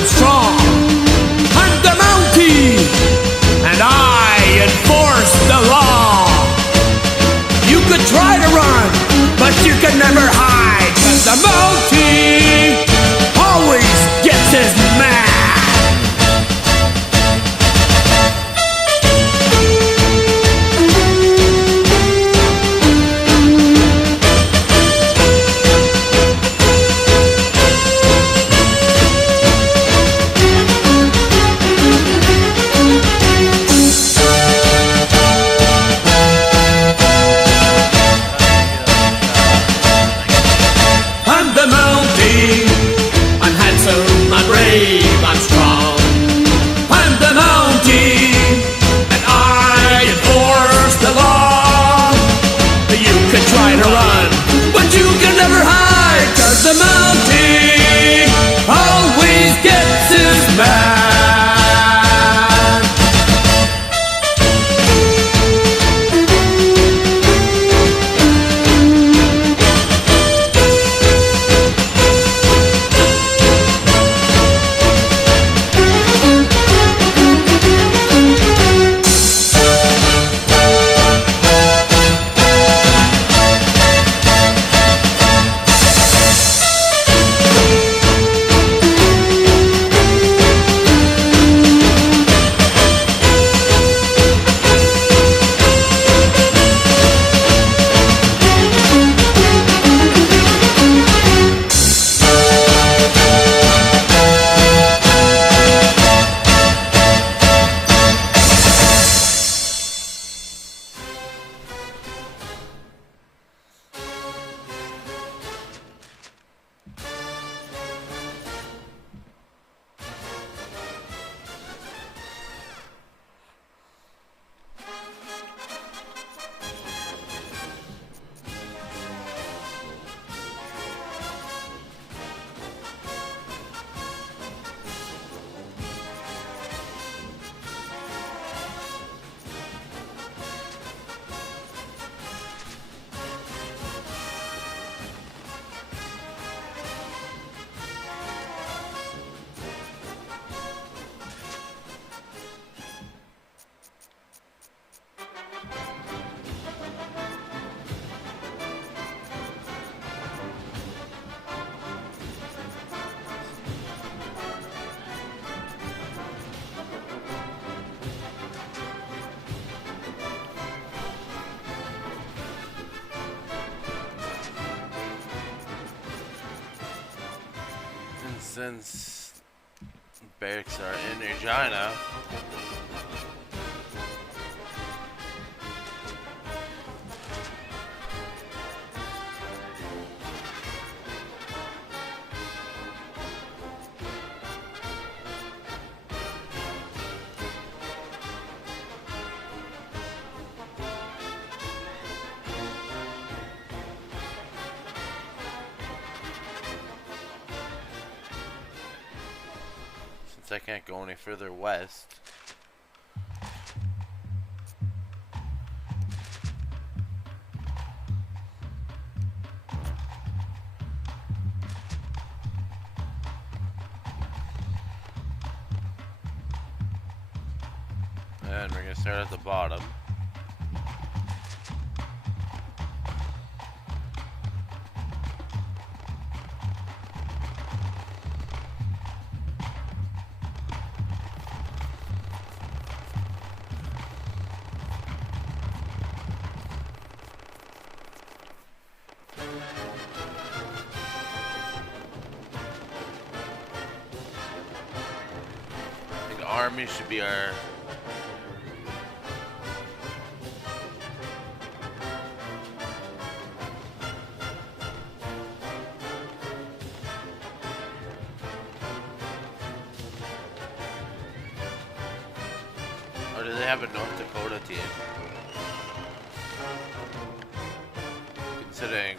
I'm strong. I'm the Mountie, and I enforce the law. You could try to run, but you can never hide, 'cause the Mountie always gets his man. I'm strong. I'm the Mountie, and I enforce the law. You can try to run, but you can never hide, 'cause the Mountie always gets his man. Since barracks are in Regina, I can't go any further west. And we're gonna start at the bottom. Army should be our or do they have a North Dakota team? Considering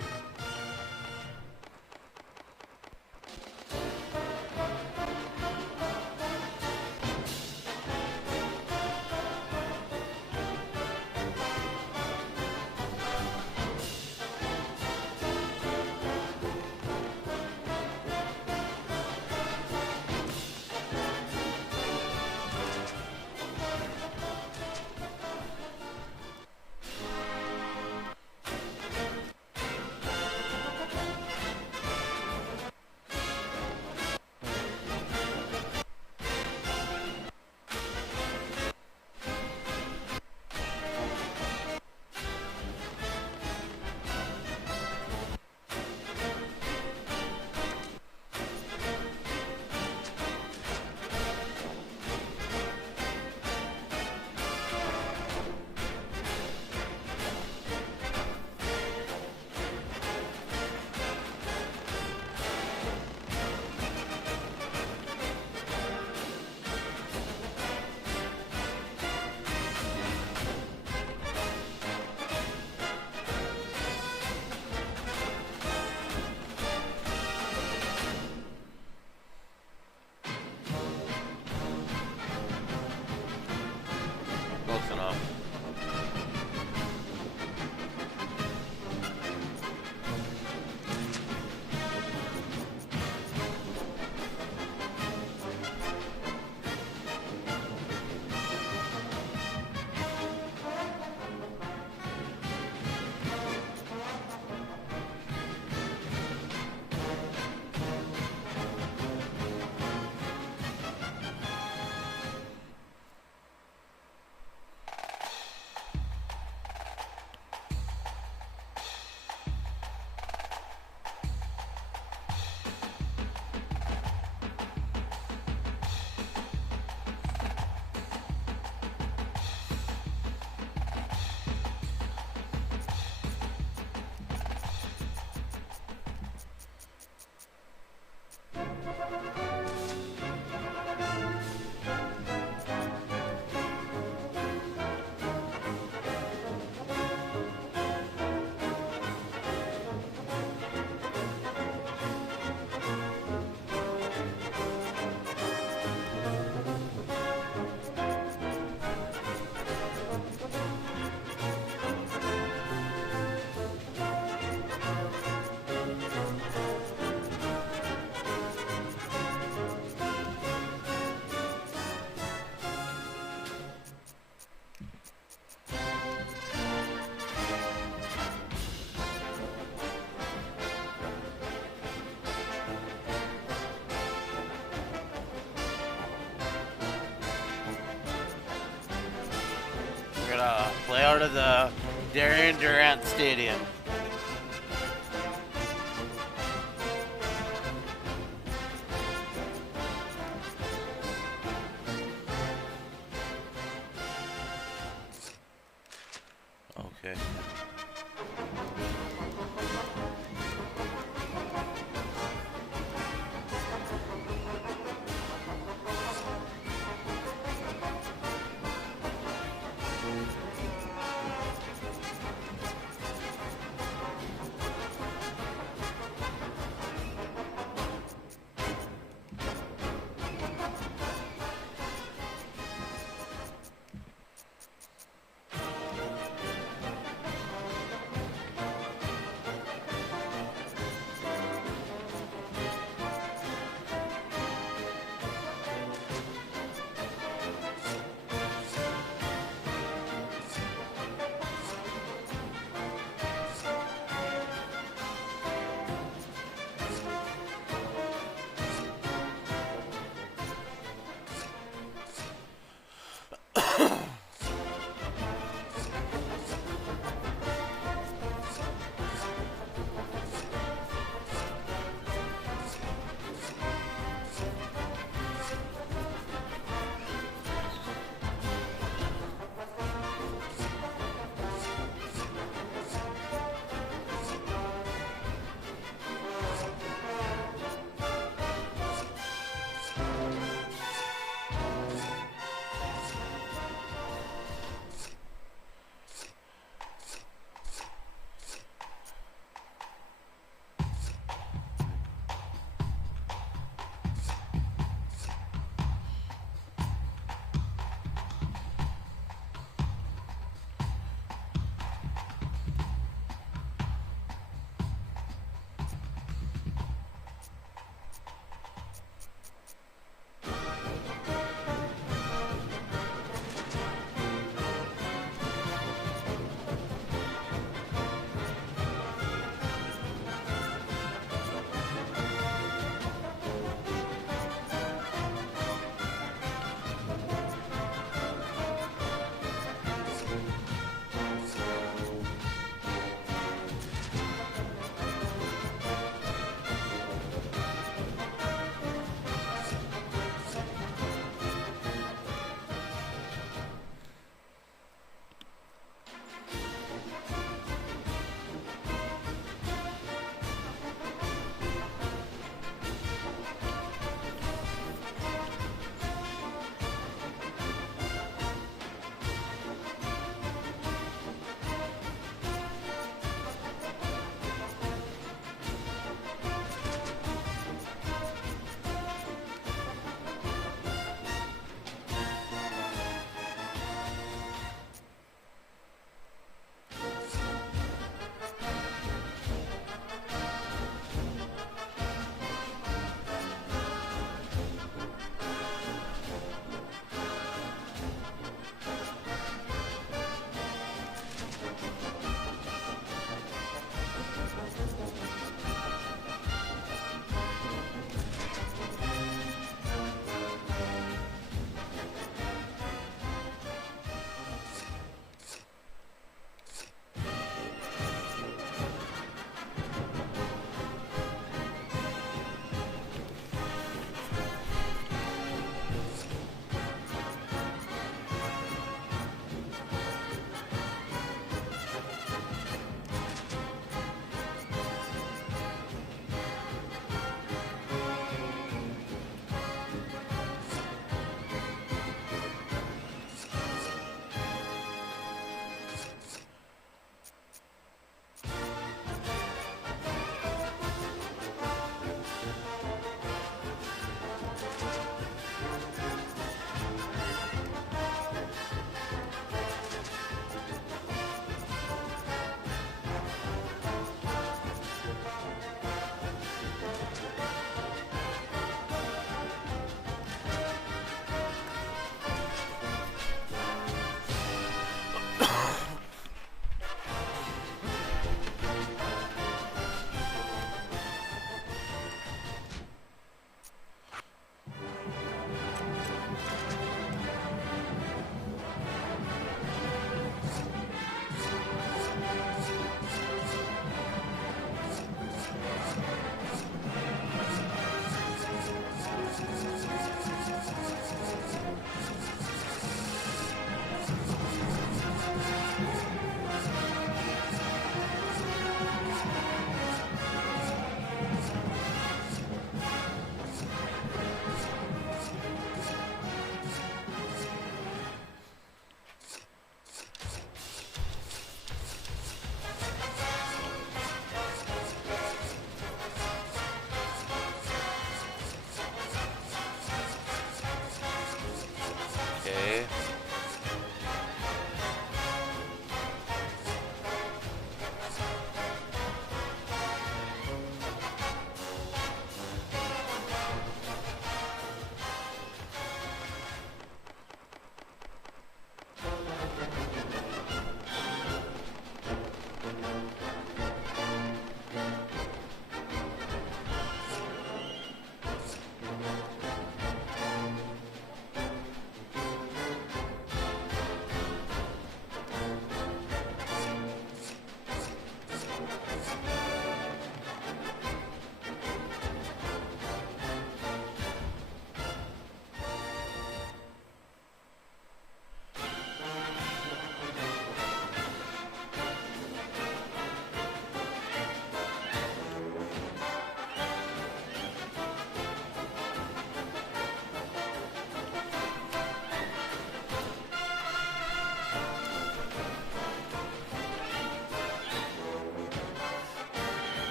We're gonna play out of the Darien Durant Stadium. Okay.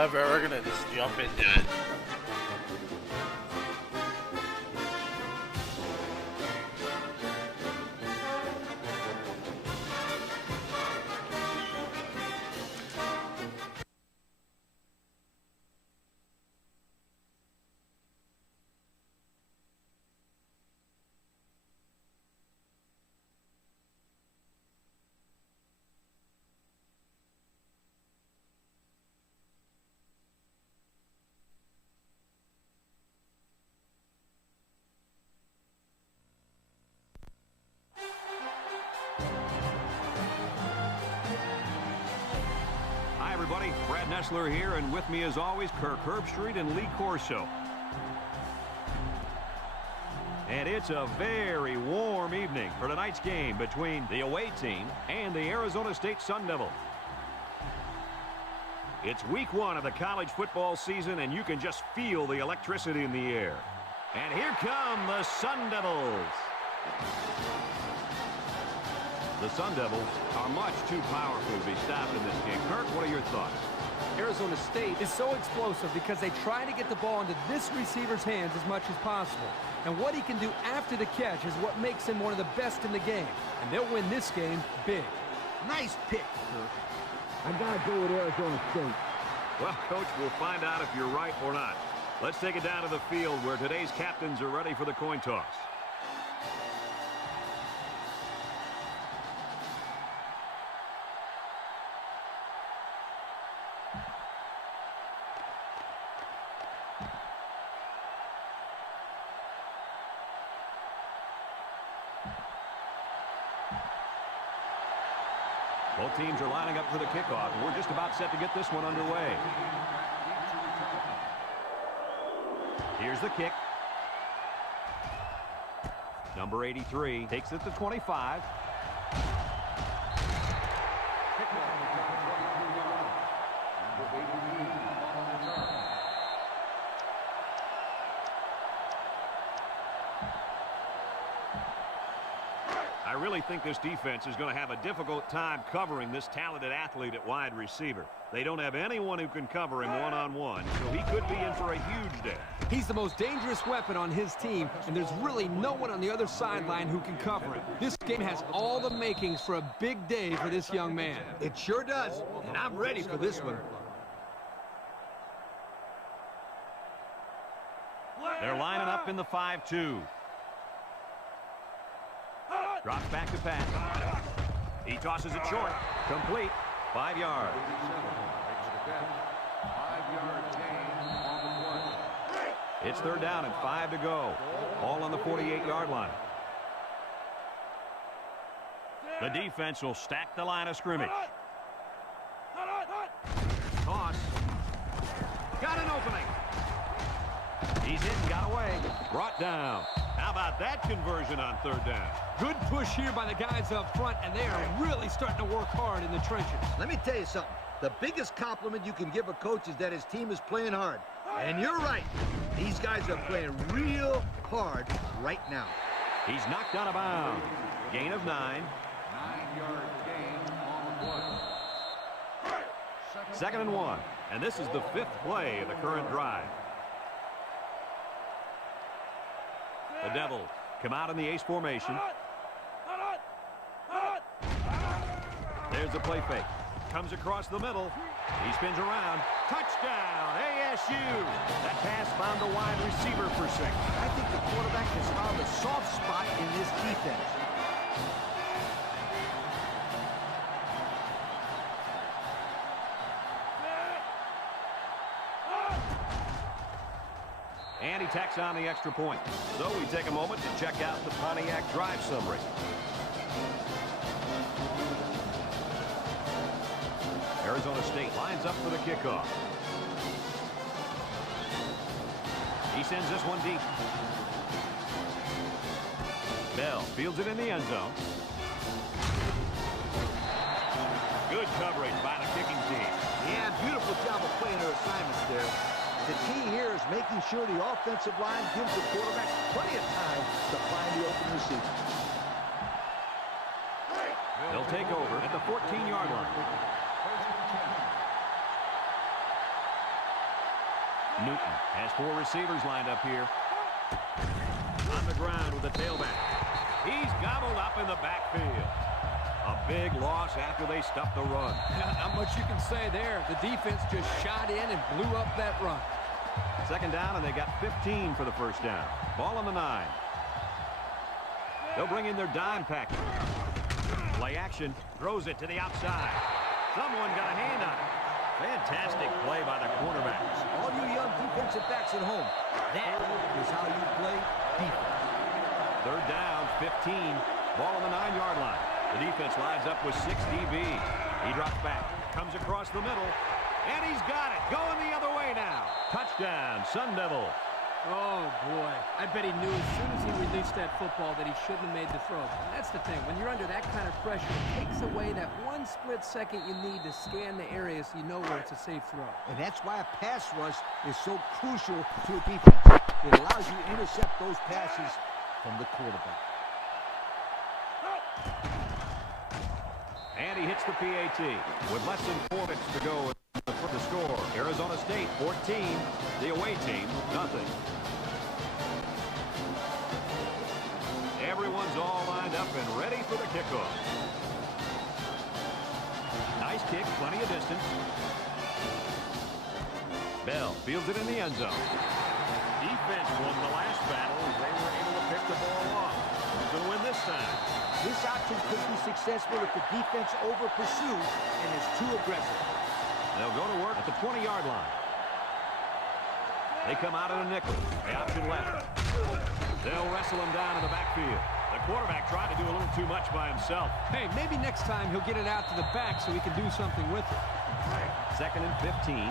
Whatever, we're gonna just jump into it. Hi, everybody. Brad Nessler here, and with me, as always, Kirk Herbstreit and Lee Corso. And it's a very warm evening for tonight's game between the away team and the Arizona State Sun Devils. It's week 1 of the college football season, and you can just feel the electricity in the air. And here come the Sun Devils. The Sun Devils are much too powerful to be stopped in this game. Kirk, what are your thoughts? Arizona State is so explosive because they try to get the ball into this receiver's hands as much as possible. And what he can do after the catch is what makes him one of the best in the game. And they'll win this game big. Nice pick, Kirk. I gotta go with Arizona State. Well, Coach, we'll find out if you're right or not. Let's take it down to the field where today's captains are ready for the coin toss. Both teams are lining up for the kickoff, and we're just about set to get this one underway. Here's the kick. Number 83 takes it to 25. I really think this defense is going to have a difficult time covering this talented athlete at wide receiver. They don't have anyone who can cover him one-on-one, so he could be in for a huge day. He's the most dangerous weapon on his team, and there's really no one on the other sideline who can cover him. This game has all the makings for a big day for this young man. It sure does, and I'm ready for this one. They're lining up in the 5-2. Drops back to pass. He tosses it short. Complete. 5 yards. It's third down and 5 to go. All on the 48-yard line. The defense will stack the line of scrimmage. Toss. Got an opening. He's hit and got away. Brought down. How about that conversion on third down? Good push here by the guys up front, and they are really starting to work hard in the trenches. Let me tell you something. The biggest compliment you can give a coach is that his team is playing hard. And you're right. These guys are playing real hard right now. He's knocked out of bounds. Gain of 9. 9-yard gain on the play. 2nd and 1. And this is the 5th play of the current drive. The Devils come out in the ace formation. There's the play fake. Comes across the middle. He spins around. Touchdown, ASU. That pass found the wide receiver for 6. I think the quarterback has found a soft spot in this defense. And he tacks on the extra point. So we take a moment to check out the Pontiac drive summary. Arizona State lines up for the kickoff. He sends this one deep. Bell fields it in the end zone. Good coverage by the kicking team. Yeah, beautiful job of playing their assignments there. The key here is making sure the offensive line gives the quarterback plenty of time to find the open receiver. They'll take over at the 14-yard line. Newton has 4 receivers lined up here. On the ground with the tailback. He's gobbled up in the backfield. A big loss after they stuffed the run. Not much you can say there. The defense just shot in and blew up that run. Second down, and they got 15 for the first down. Ball on the 9. They'll bring in their dime package. Play action. Throws it to the outside. Someone got a hand on it. Fantastic play by the quarterbacks. All you young defensive backs at home, that is how you play defense. Third down, 15. Ball on the 9-yard line. The defense lines up with 6 DBs. He drops back. Comes across the middle. And he's got it. Going the other way now. Touchdown, Sun Devil. Oh, boy. I bet he knew as soon as he released that football that he shouldn't have made the throw. And that's the thing. When you're under that kind of pressure, it takes away that one split second you need to scan the area so you know where it's a safe throw. And that's why a pass rush is so crucial to a defense. It allows you to intercept those passes from the quarterback. And he hits the PAT with less than 4 minutes to go for the score. Arizona State 14, the away team nothing. Everyone's all lined up and ready for the kickoff. Nice kick, plenty of distance. Bell fields it in the end zone. Defense won the last battle. They were able to pick the ball off. Who's going to win this time? This option could be successful if the defense over-pursues and is too aggressive. They'll go to work at the 20-yard line. They come out in a nickel. The option left. They'll wrestle him down in the backfield. The quarterback tried to do a little too much by himself. Hey, maybe next time he'll get it out to the back so he can do something with it. Second and 15.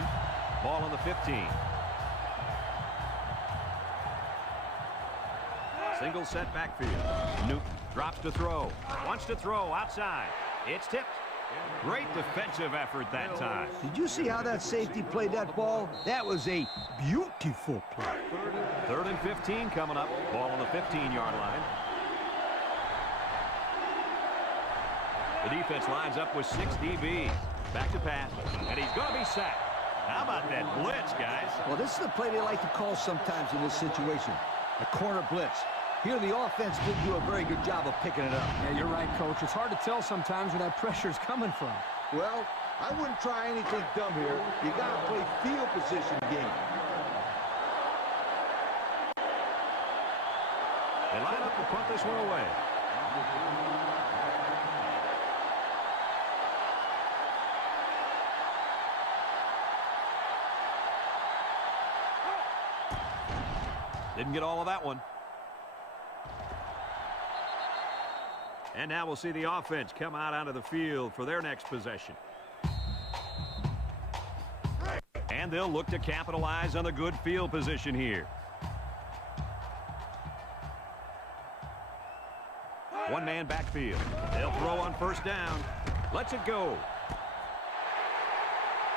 Ball on the 15. Single set backfield. Newton drops to throw. Wants to throw outside. It's tipped. Great defensive effort that time. Did you see how that safety played that ball? That was a beautiful play. Third and 15 coming up. Ball on the 15-yard line. The defense lines up with 6 DBs. Back to pass. And he's going to be sacked. How about that blitz, guys? Well, this is the play they like to call sometimes in this situation. A corner blitz. Here, the offense didn't do a very good job of picking it up. Yeah, you're right, Coach. It's hard to tell sometimes where that pressure's coming from. Well, I wouldn't try anything dumb here. You got to play field position game. They line up to punt this one away. Didn't get all of that one. And now we'll see the offense come out onto the field for their next possession. And they'll look to capitalize on the good field position here. One-man backfield. They'll throw on first down. Lets it go.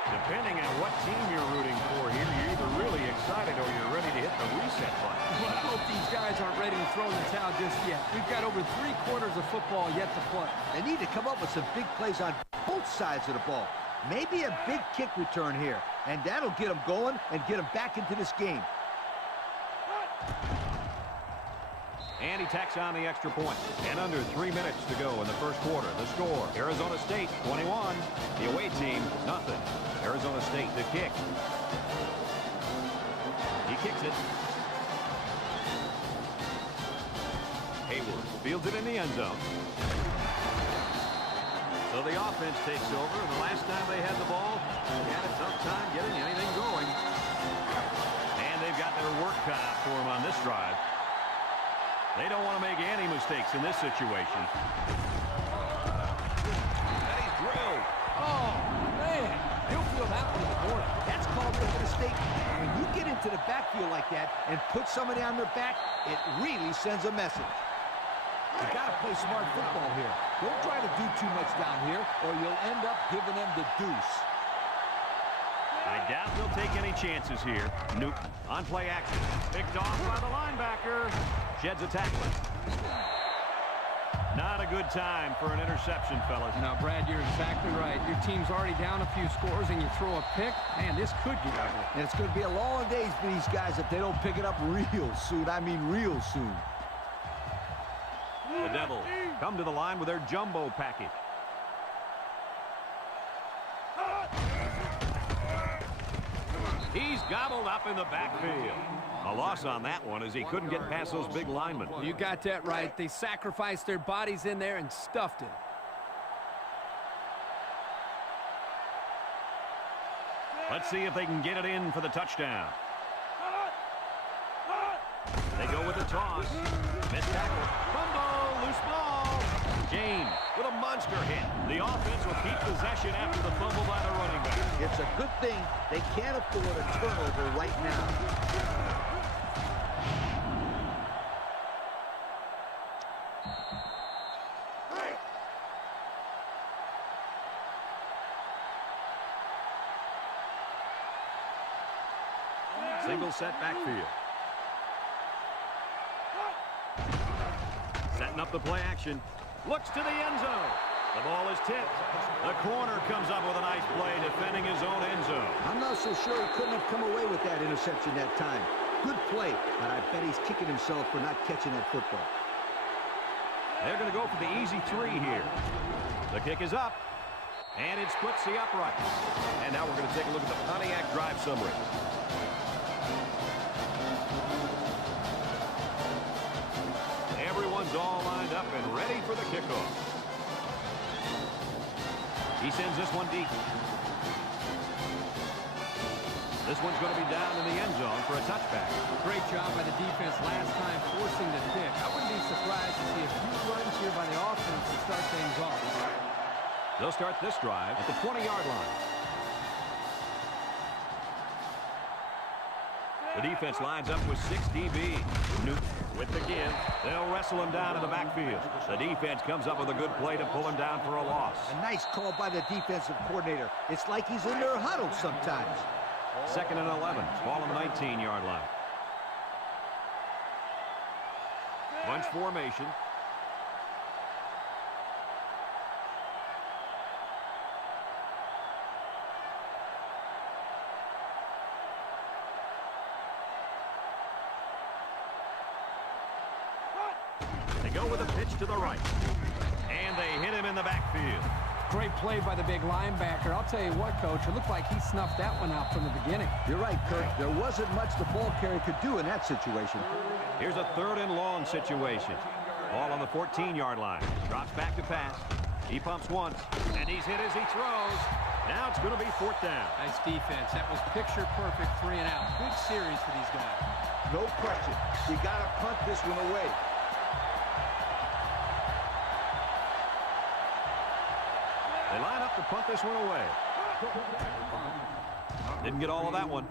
Depending on what team you're rooting for here, you're either really excited or you're ready to hit the reset button. Well, I hope these guys aren't ready to throw in the towel just yet. We've got over 3/4 of football yet to play. They need to come up with some big plays on both sides of the ball. Maybe a big kick return here, and that'll get them going and get them back into this game. And he tacks on the extra point. And under 3 minutes to go in the first quarter. The score, Arizona State 21. The away team, nothing. Arizona State to kick. He kicks it. Hayward fields it in the end zone. So the offense takes over. And the last time they had the ball, they had a tough time getting anything going. And they've got their work cut out for them on this drive. They don't want to make any mistakes in this situation. And he's drilled. Oh, man. He'll feel that one in the morning. That's called a mistake. When you get into the backfield like that and put somebody on their back, it really sends a message. You got to play smart football here. Don't try to do too much down here, or you'll end up giving them the deuce. I doubt they'll take any chances here. Newton on play action. Picked off by the linebacker. Sheds a tackler. Not a good time for an interception, fellas. Now, Brad, you're exactly right. Your team's already down a few scores, and you throw a pick, man, this could get ugly. And it's going to be a long day for these guys if they don't pick it up real soon. I mean real soon. The Devils come to the line with their jumbo package. He's gobbled up in the backfield. A loss on that one as he couldn't get past those big linemen. You got that right. They sacrificed their bodies in there and stuffed it. Let's see if they can get it in for the touchdown. They go with the toss. Missed tackle. Fumble. Loose ball. James with a monster hit. The offense will keep possession after the fumble by the running back. It's a good thing they can't afford a turnover right now. Single set backfield. Setting up the play action. Looks to the end zone. The ball is tipped. The corner comes up with a nice play defending his own end zone. I'm not so sure he couldn't have come away with that interception that time. Good play, but I bet he's kicking himself for not catching that football. They're going to go for the easy 3 here. The kick is up, and it splits the upright. And now we're going to take a look at the Pontiac drive summary. Everyone's all lined up and ready for the kickoff. He sends this one deep. This one's going to be down in the end zone for a touchback. Great job by the defense last time forcing the pick. I wouldn't be surprised to see a few runs here by the offense to start things off. They'll start this drive at the 20-yard line. The defense lines up with 6 DB. Newton with the give. They'll wrestle him down in the backfield. The defense comes up with a good play to pull him down for a loss. A nice call by the defensive coordinator. It's like he's in their huddle sometimes. 2nd and 11. Ball on the 19-yard line. Bunch formation. They go with a pitch to the right. And they hit him in the backfield. Great play by the big linebacker. I'll tell you what, Coach, it looked like he snuffed that one out from the beginning. You're right, Kirk. There wasn't much the ball carrier could do in that situation. Here's a 3rd and long situation. Ball on the 14-yard line. Drops back to pass. He pumps once, and he's hit as he throws. Now it's going to be 4th down. Nice defense. That was picture-perfect 3 and out. Good series for these guys. No question. You got to punt this one away. They line up to punt this one away. Didn't get all of that one.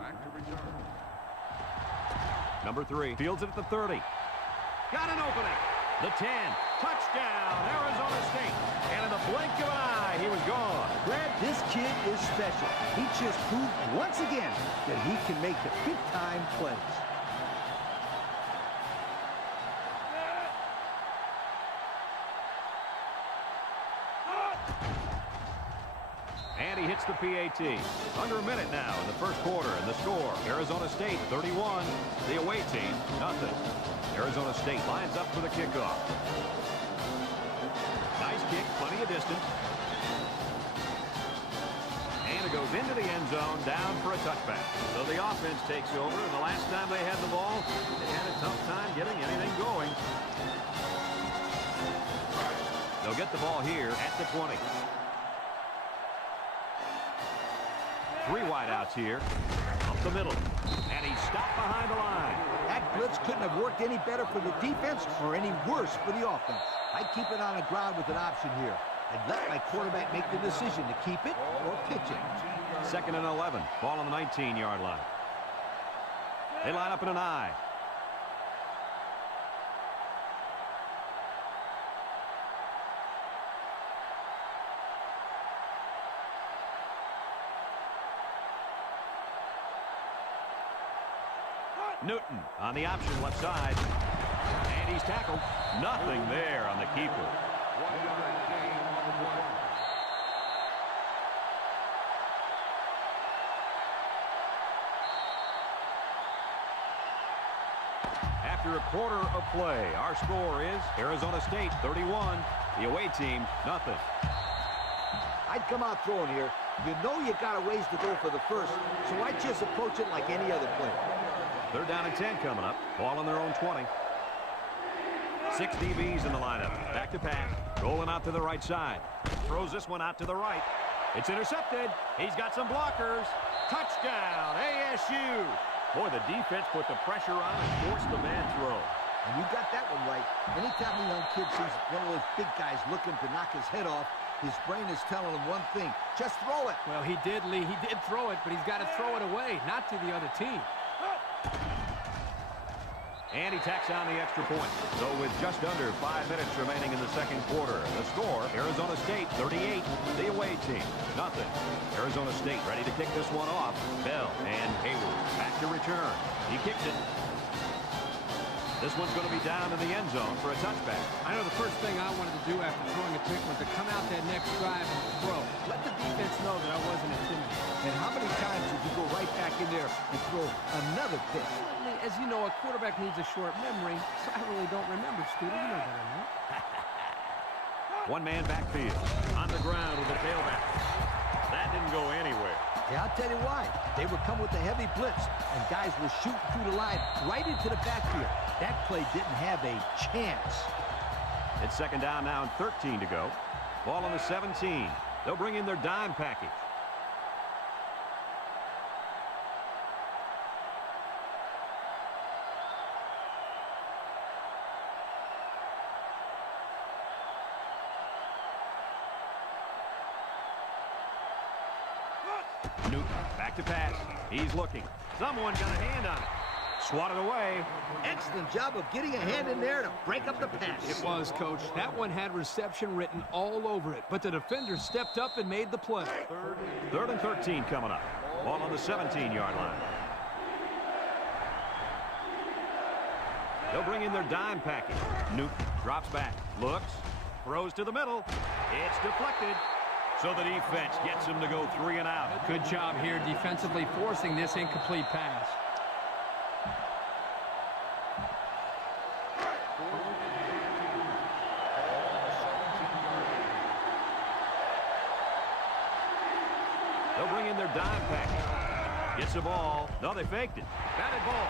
Number 3 fields it at the 30. Got an opening. The 10. Touchdown, Arizona State. And in the blink of an eye, he was gone. Brad, this kid is special. He just proved once again that he can make the big-time plays. And he hits the PAT. Under a minute now in the first quarter, and the score, Arizona State 31, the away team, nothing. Arizona State lines up for the kickoff. Nice kick, plenty of distance. And it goes into the end zone, down for a touchback. So the offense takes over, and the last time they had the ball, they had a tough time getting anything going. They'll get the ball here at the 20. 3 wideouts here, up the middle, and he's stopped behind the line. That blitz couldn't have worked any better for the defense or any worse for the offense. I'd keep it on the ground with an option here. I'd let my quarterback make the decision to keep it or pitch it. 2nd and 11, ball on the 19-yard line. They line up in an I. Newton on the option left side. And he's tackled. Nothing there on the keeper. After a quarter of play, our score is Arizona State 31, the away team nothing. I'd come out throwing here. You know you got a ways to go for the first, so I just approach it like any other play. They're down at 10 coming up. Ball on their own 20. 6 DBs in the lineup. Back to pass. Rolling out to the right side. Throws this one out to the right. It's intercepted. He's got some blockers. Touchdown, ASU. Boy, the defense put the pressure on and forced the man throw. And you got that one right. Anytime a young kid sees one of those big guys looking to knock his head off, his brain is telling him one thing: just throw it. Well, he did, Lee. He did throw it, but he's got to throw it away, not to the other team. And he tacks on the extra point. So with just under 5 minutes remaining in the second quarter, the score, Arizona State 38, the away team nothing. Arizona State ready to kick this one off. Bell and Hayward back to return. He kicks it. This one's going to be down in the end zone for a touchback. I know the first thing I wanted to do after throwing a pick was to come out that next drive and throw. Let the defense know that I wasn't intimidated. And how many times did you go right back in there and throw another pick? As you know, a quarterback needs a short memory, so I really don't remember, Scooter. You know better than that. One man backfield. On the ground with the tailback. That didn't go anywhere. Yeah, I'll tell you why. They would come with a heavy blitz, and guys were shooting through the line right into the backfield. That play didn't have a chance. It's second down now and 13 to go. Ball on the 17. They'll bring in their dime package. Newton back to pass. He's looking. Someone got a hand on it. Swatted away. Excellent job of getting a hand in there to break up the pass. It was, Coach. That one had reception written all over it, but the defender stepped up and made the play. Third and 13 coming up. Ball on the 17-yard line. They'll bring in their dime package. Newton drops back, looks, throws to the middle. It's deflected. So the defense gets him to go 3 and out. Good job here defensively forcing this incomplete pass. They'll bring in their dime package. Gets the ball. No, they faked it. Batted ball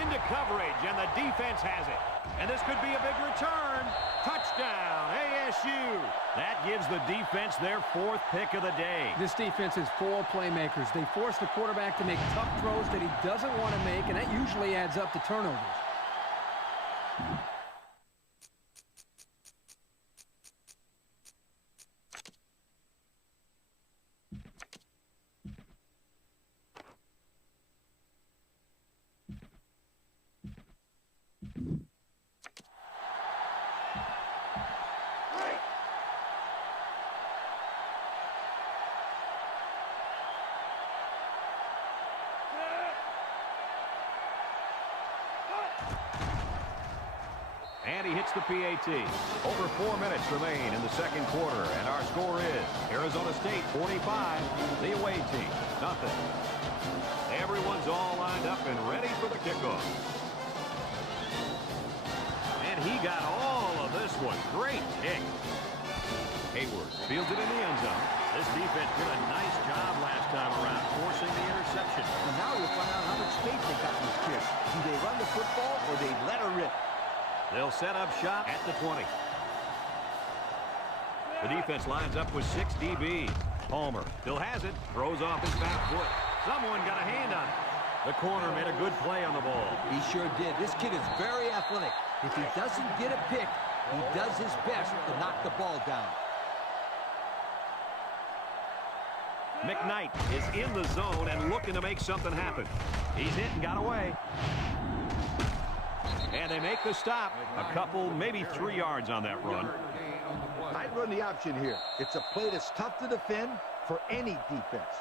into coverage, and the defense has it. And this could be a big return. Touchdown, ASU. That gives the defense their 4th pick of the day. This defense is full of playmakers. They force the quarterback to make tough throws that he doesn't want to make, and that usually adds up to turnovers. And he hits the PAT. Over 4 minutes remain in the second quarter, and our score is Arizona State 45, the away team nothing. Everyone's all lined up and ready for the kickoff. And he got all of this one. Great kick. Hayward fields it in the end zone. This defense did a nice job last time around, forcing the interception. And now we'll find out how much faith they got in this kid. Do they run the football or they let her rip? They'll set up shop at the 20. The defense lines up with 6 DBs. Palmer still has it. Throws off his back foot. Someone got a hand on it. The corner made a good play on the ball. He sure did. This kid is very athletic. If he doesn't get a pick, he does his best to knock the ball down. McKnight is in the zone and looking to make something happen. He's hit and got away. And they make the stop. A couple, maybe 3 yards on that run. I'd run the option here. It's a play that's tough to defend for any defense.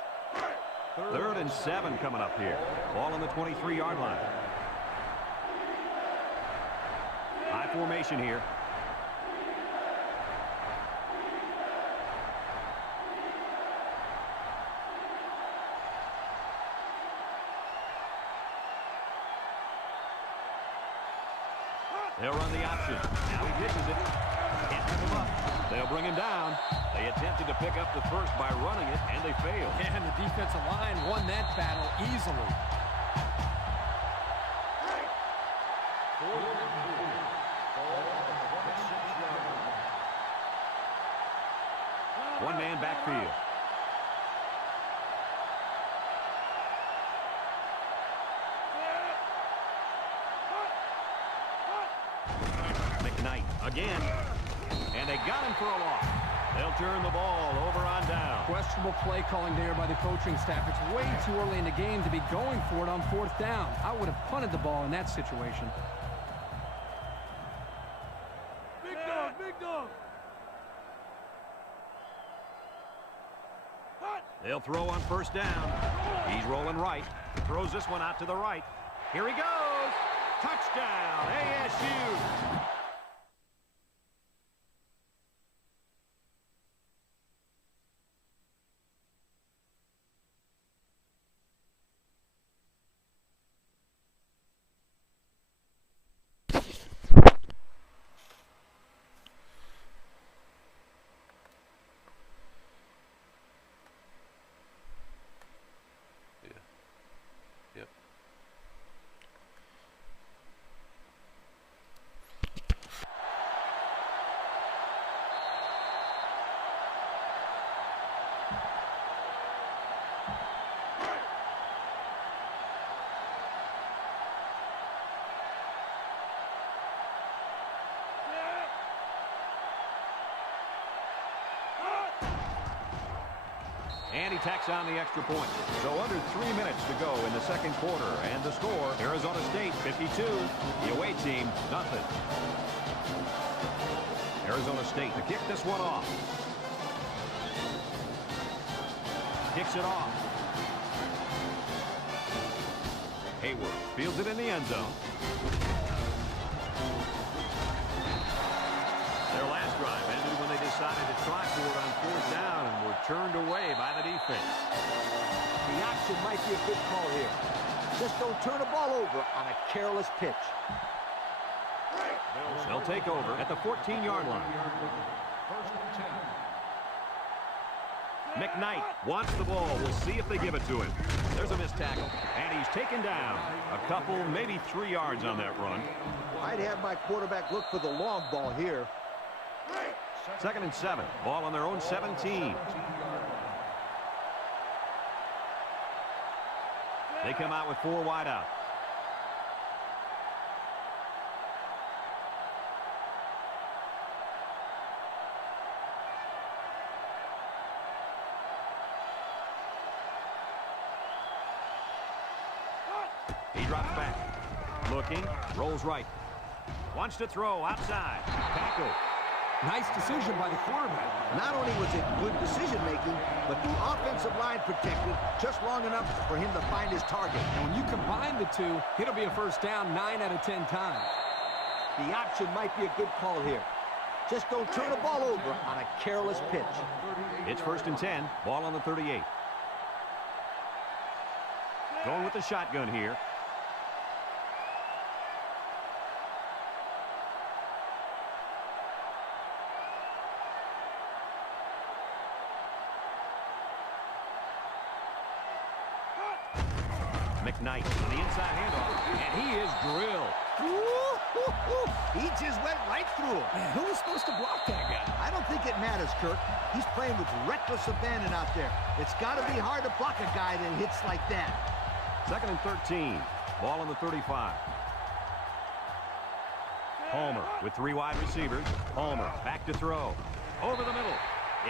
3rd and 7 coming up here. Ball on the 23-yard line. High formation here. They'll run the option. Now he pitches it. Can't pick him up. They'll bring him down. They attempted to pick up the first by running it, and they failed. And the defensive line won that battle easily. One man backfield. McKnight again. And they got him for a loss. They'll turn the ball over on down. Questionable play calling there by the coaching staff. It's way too early in the game to be going for it on 4th down. I would have punted the ball in that situation. Big dog, big dog. They'll throw on 1st down. He's rolling right. Throws this one out to the right. Here he goes. Touchdown, ASU. Yep. And he tacks on the extra point. So under 3 minutes to go in the second quarter. And the score, Arizona State 52. The away team, nothing. Arizona State to kick this one off. Kicks it off. Hayward fields it in the end zone. Their last drive ended when they decided to try for it on 4th down and were turned away by the defense. The option might be a good call here. Just don't turn the ball over on a careless pitch. They'll take over at the 14-yard line. McKnight wants the ball. We'll see if they give it to him. There's a missed tackle, and he's taken down. A couple, maybe 3 yards on that run. I'd have my quarterback look for the long ball here. 2nd and 7. Ball on their own 17. They come out with 4 wide out. He drops back. Looking. Rolls right. Wants to throw outside. Tackle. Nice decision by the quarterback. Not only was it good decision-making, but the offensive line protected just long enough for him to find his target. And when you combine the two, it'll be a 1st down 9 out of 10 times. The option might be a good call here. Just don't turn the ball over on a careless pitch. It's 1st and 10. Ball on the 38. Going with the shotgun here. McKnight on the inside handoff, and he is drilled. He just went right through him. Man, who was supposed to block that guy? I don't think it matters, Kirk. He's playing with reckless abandon out there. It's got to be hard to block a guy that hits like that. 2nd and 13. Ball on the 35. Palmer with 3 wide receivers. Palmer back to throw. Over the middle.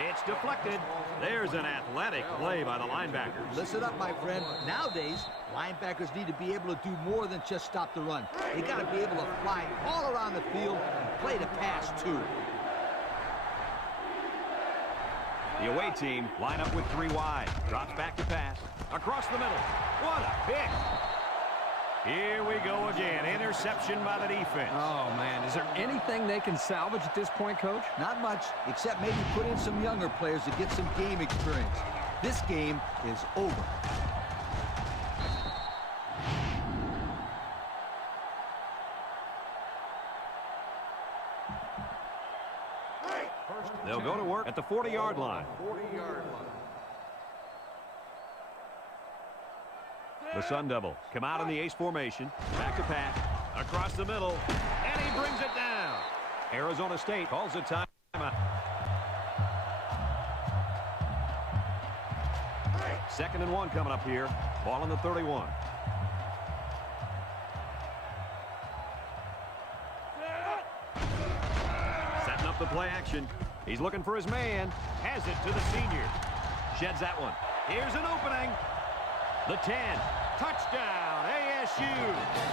It's deflected. There's an athletic play by the linebackers. Listen up, my friend. Nowadays, linebackers need to be able to do more than just stop the run. They got to be able to fly all around the field and play the pass, too. The away team line up with 3 wide. Drops back to pass. Across the middle. What a pick. Here we go again. Interception by the defense. Oh, man. Is there anything they can salvage at this point, Coach? Not much, except maybe put in some younger players to get some game experience. This game is over. They'll go to work at the 40-yard line. The Sun Devils come out in the ace formation. Back to pass. Across the middle. And he brings it down. Arizona State calls a timeout. Second and 1 coming up here. Ball on the 31. Setting up the play action. He's looking for his man. Has it to the senior. Sheds that one. Here's an opening. The 10. Touchdown, ASU.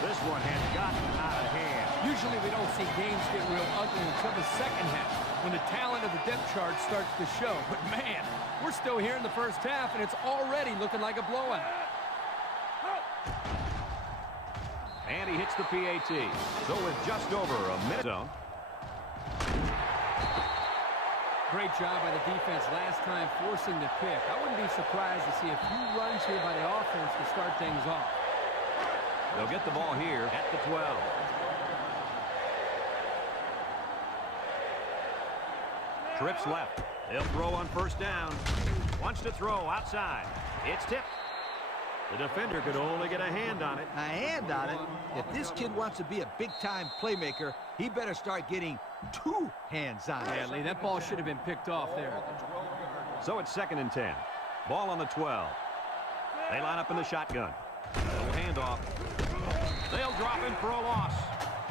This one has gotten out of hand. Usually we don't see games get real ugly until the second half, when the talent of the depth chart starts to show. But man, we're still here in the first half, and it's already looking like a blowout. And he hits the PAT. So with just over a minute zone. Great job by the defense last time forcing the pick. I wouldn't be surprised to see a few runs here by the offense to start things off. They'll get the ball here at the 12. Trips left. They'll throw on first down. Wants to throw outside. It's tipped. The defender could only get a hand on it. A hand on it? If this kid wants to be a big-time playmaker, he better start getting 2 hands on it. Yeah, Lee, that ball should have been picked off there. So it's second and 10. Ball on the 12. They line up in the shotgun. No handoff. They'll drop him for a loss.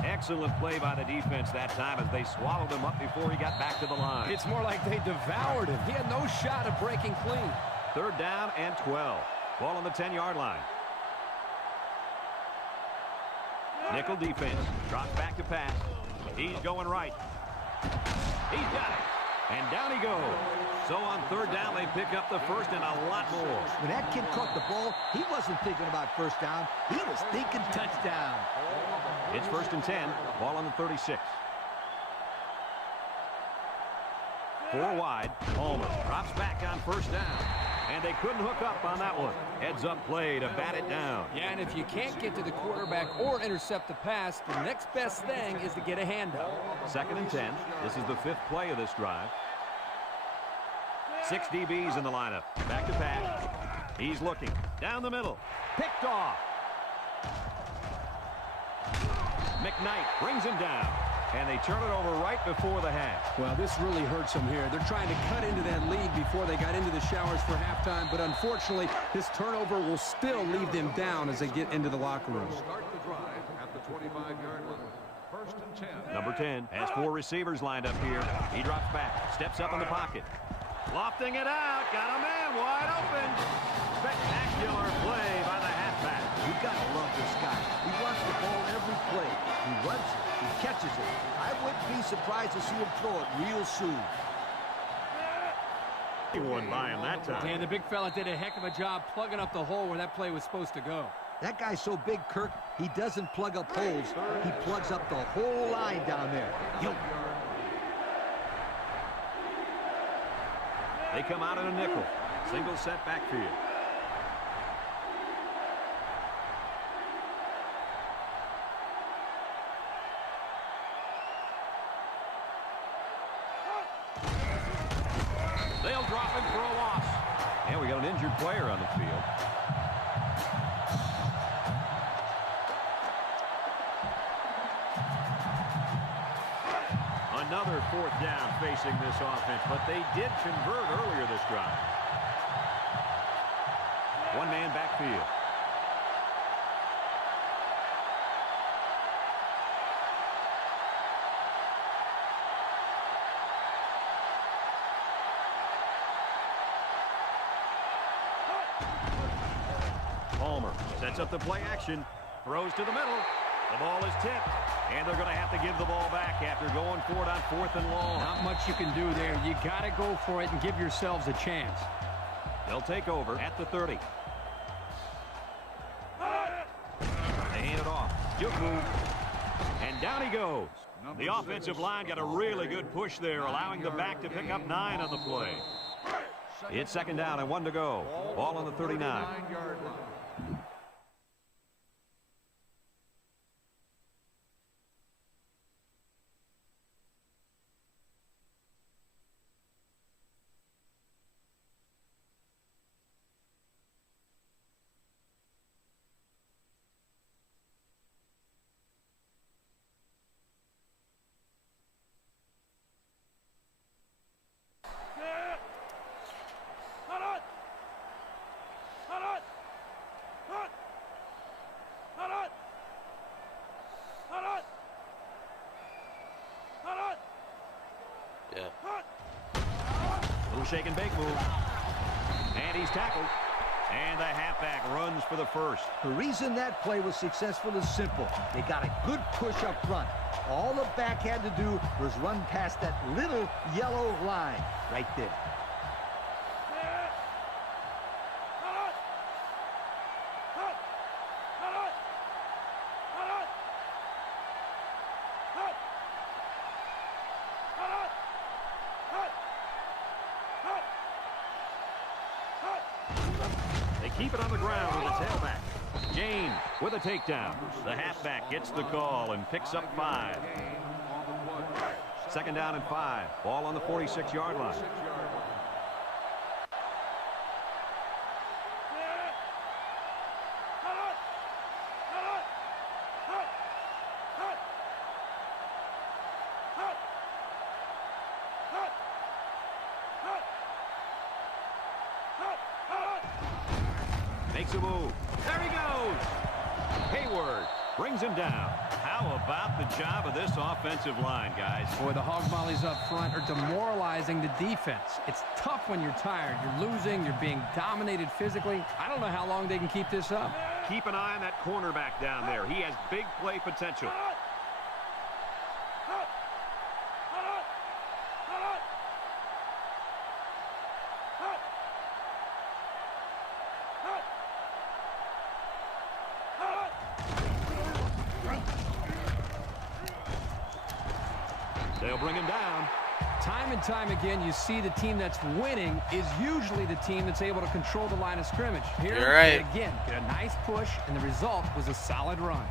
Excellent play by the defense that time as they swallowed him up before he got back to the line. It's more like they devoured him. He had no shot of breaking clean. Third down and 12. Ball on the 10-yard line. Nickel defense. Drops back to pass. He's going right. He's got it. And down he goes. So on third down, they pick up the first and a lot more. When that kid caught the ball, he wasn't thinking about first down. He was thinking touchdown. It's first and 10. Ball on the 36. 4 wide. Palmer drops back on first down. And they couldn't hook up on that one. Heads up play to bat it down. Yeah, and if you can't get to the quarterback or intercept the pass, the next best thing is to get a handout. Second and 10. This is the 5th play of this drive. 6 DBs in the lineup. Back to pass. He's looking. Down the middle. Picked off. McKnight brings him down. And they turn it over right before the half. Well, this really hurts them here. They're trying to cut into that lead before they got into the showers for halftime, but unfortunately, this turnover will still leave them down as they get into the locker room. Start the drive at the 25-yard line. First and 10. Number 10 has 4 receivers lined up here. He drops back, steps up in the pocket. Lofting it out, got a man wide open. Spectacular play by the halfback. You gotta love this guy. He wants the ball every play. He runs it. He catches it. I wouldn't be surprised to see him throw it real soon. He won by him that time. And the big fella did a heck of a job plugging up the hole where that play was supposed to go. That guy's so big, Kirk, he doesn't plug up holes. He plugs up the whole line down there. Yo. They come out in a nickel. Single set backfield. They'll drop him for a loss. And we got an injured player on the field. Another 4th down facing this offense, but they did convert earlier this drive. 1 man backfield. Palmer sets up the play action, throws to the middle. The ball is tipped, and they're going to have to give the ball back after going for it on 4th and long. Not much you can do there. You got to go for it and give yourselves a chance. They'll take over at the 30. They hand it off. Juke move. And down he goes. The offensive line got a really good push there, allowing the back to pick up 9 on the play. It's second down and 1 to go. Ball on the 39. 39-yard line. shake and bake move. And he's tackled. And the halfback runs for the first. The reason that play was successful is simple. They got a good push up front. All the back had to do was run past that little yellow line right there. Keep it on the ground with the tailback. James with a takedown. The halfback gets the call and picks up 5. Second down and 5. Ball on the 46-yard line. Makes a move. There he goes. Hayward brings him down. How about the job of this offensive line, guys? Boy, the hog mollies up front are demoralizing the defense. It's tough when you're tired. You're losing. You're being dominated physically. I don't know how long they can keep this up. Keep an eye on that cornerback down there. He has big play potential. They'll bring him down. Time and time again, you see the team that's winning is usually the team that's able to control the line of scrimmage. Here, you're right. Again, get a nice push, and the result was a solid run.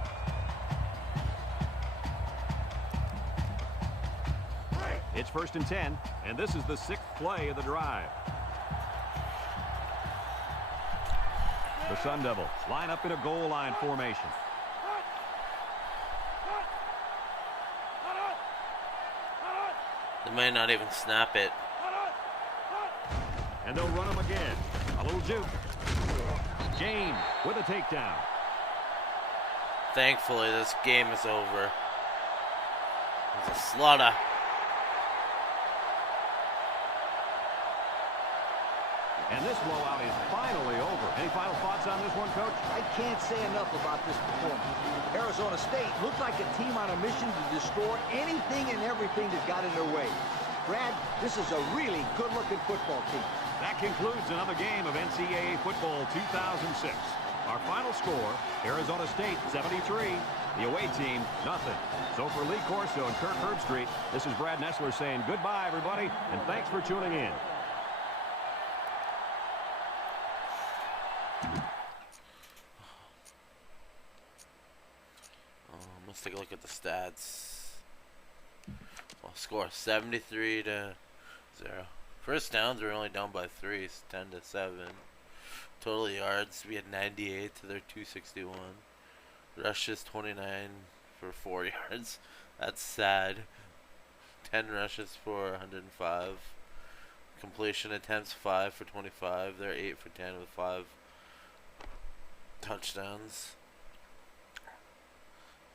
It's 1st and 10, and this is the 6th play of the drive. The Sun Devils line up in a goal line formation. They might not even snap it. And they'll run him again. A little juke. James with a takedown. Thankfully, this game is over. It's a slaughter. And this blowout is finally over. Any final thoughts on this one, Coach? I can't say enough about this performance. Arizona State looked like a team on a mission to destroy anything and everything that got in their way. Brad, this is a really good-looking football team. That concludes another game of NCAA football 2006. Our final score, Arizona State 73, the away team nothing. So for Lee Corso and Kirk Herbstreit, this is Brad Nessler saying goodbye, everybody, and thanks for tuning in. Let's take a look at the stats. Well, score 73 to 0. First downs were only down by 3, it's 10 to 7. Total yards, we had 98 to their 261. Rushes 29 for 4 yards. That's sad. 10 rushes for 105. Completion attempts 5 for 25. They're 8 for 10 with 5 touchdowns.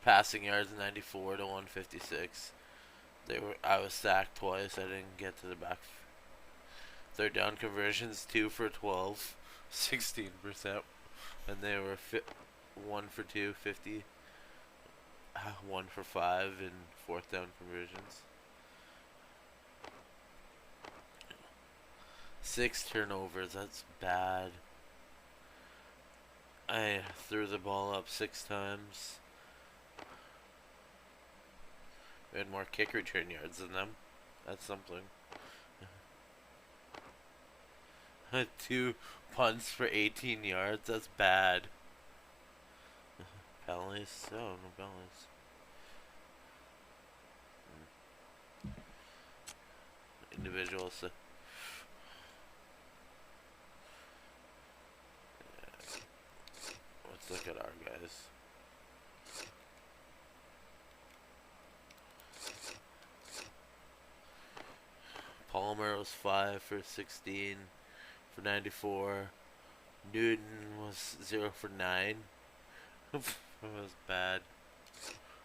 Passing yards 94 to 156. I was sacked twice. I didn't get to the back. Third down conversions 2 for 12, 16%, and they were 1 for 2, 50. 1 for 5 in fourth down conversions. 6 turnovers. That's bad. I threw the ball up 6 times. We had more kick return yards than them. That's something. 2 punts for 18 yards. That's bad. Penalties? Oh, no penalties. Individuals. Let's look at our guys. Palmer was 5 for 16 for 94. Newton was 0 for 9. That was bad.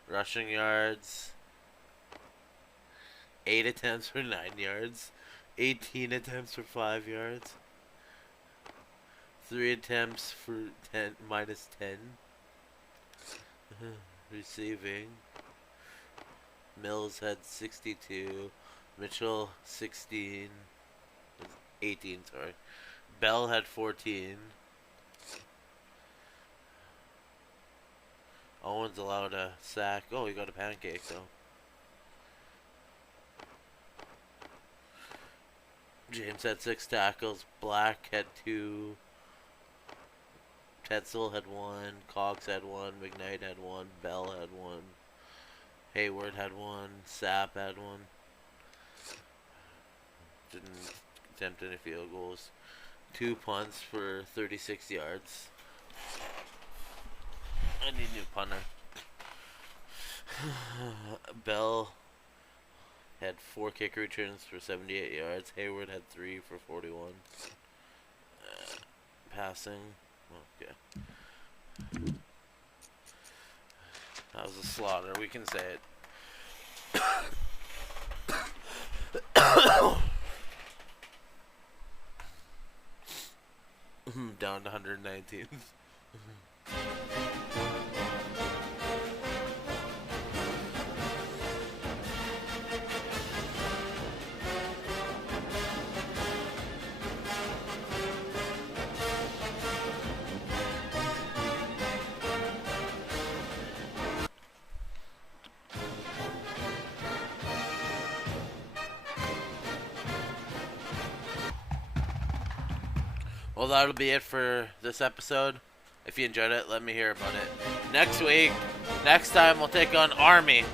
Rushing yards. 8 attempts for 9 yards. 18 attempts for 5 yards. 3 attempts for minus 10. Receiving. Mills had 62. Mitchell 16. 18, sorry. Bell had 14. Owens allowed a sack. Oh, he got a pancake though. James had 6 tackles. Black had 2. Tetzel had 1. Cox had 1. McKnight had 1. Bell had 1. Hayward had 1. Sapp had 1. Didn't attempt any field goals. 2 punts for 36 yards. I need a new punter. Bell had 4 kick returns for 78 yards. Hayward had 3 for 41. Passing. Okay. That was a slaughter. We can say it. Down to 119th. Well, that'll be it for this episode. If you enjoyed it, let me hear about it. Next time, we'll take on Army.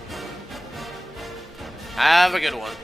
Have a good one.